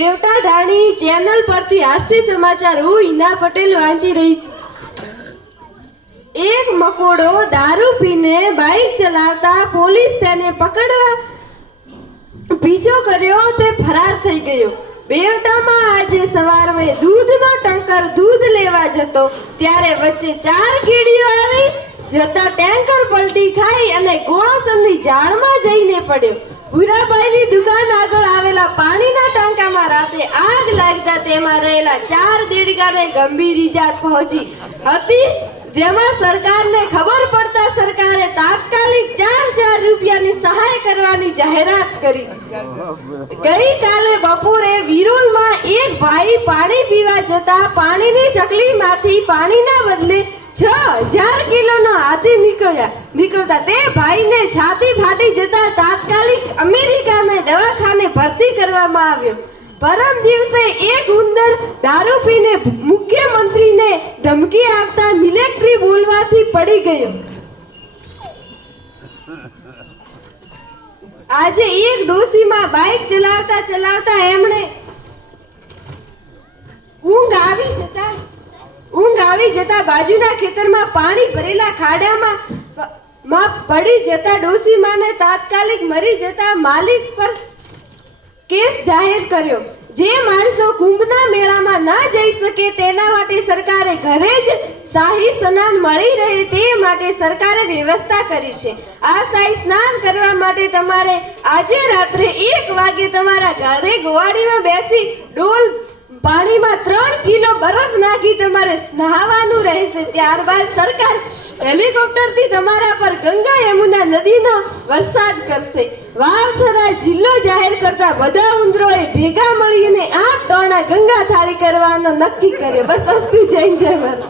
બેવટા ઢાણી channel પરથી હાસ્ય સમાચાર હું હિના પટેલ વાંચી રહી છું। એક મકોડો દારૂ પીને બાઇક ચલાવતા પોલીસ તેને પકડવા પીછો કર્યો તે ફરાર થઈ ગયો। બેવટામાં આજે સવારે દૂધનો ટંકર દૂધ લેવા જતો ત્યારે વચ્ચે 4 કીડીઓ આવી જતા ટેન્કર પલટી ખાઈ અને ગોળાસરની ઝાડમાં જઈને પડ્યો। ભૂરાભાઈની દુકાન આગળ આવેલા પાણીના ટાંકામાં રાતે આગ લાગતા તેમાં રહેલા 4 દેડકાને ગંભીર ઈજા પહોંચી હતી, જેમાં સરકારને ખબર પડતા સરકારે તાત્કાલિક 4,000 રૂપિયાની સહાય કરવાની જાહેરાત કરી। ગઈકાલે બપોરે વિરોલમાં એક ભાઈ પાણી પીવા જતા પાણીની ચકલીમાંથી પાણીના બદલે 6,000 કિલોનો હાથી નીકળતા તે ભાઈને છાતી ફાટી જતા તાત્કાલિક અમેરિકાના દવાખાને ભરતી કરવામાં આવ્યો। પરમ દિવસે એક ઉંદર દારૂ પીને મુખ્યમંત્રીને ધમકી આપતા મિલિટરી બોલવાથી પડી ગયો। આજે એક ડોશીમાં બાઇક ચલાવતા એમણે ઊંઘ આવી જતા બાજુના ખેતરમાં પાણી ભરેલા ખાડામાં પડી જતા ડોશીમાને તાત્કાલિક મરી જતા માલિક પર કેસ જાહેર કર્યો। જે માણસો કુંભના મેળામાં ન જઈ શકે તેના માટે સરકારે ઘરે જ શાહી સ્નાન મળી રહે તે માટે સરકારે વ્યવસ્થા કરી છે। આ શાહી સ્નાન કરવા માટે તમારે આજે રાત્રે 1 વાગે તમારા ઘરે ગોવાડીમાં બેસી ડોલ પાણીમાં 3 કિલો બરફ નાખી તમારે નહાવાનું રહેશે। ત્યારબાદ સરકાર હેલિકોપ્ટરથી તમારા પર ગંગા યમુના નદીનો વરસાદ કરશે। વાવથરા જિલ્લો જાહેર કરતા બધા ઉંદરોએ ભેગા મળીને 8 ટોણા ગંગા થાળી કરવાનો નક્કી કર્યો। બસ અસ્તુ જય જય ભારત।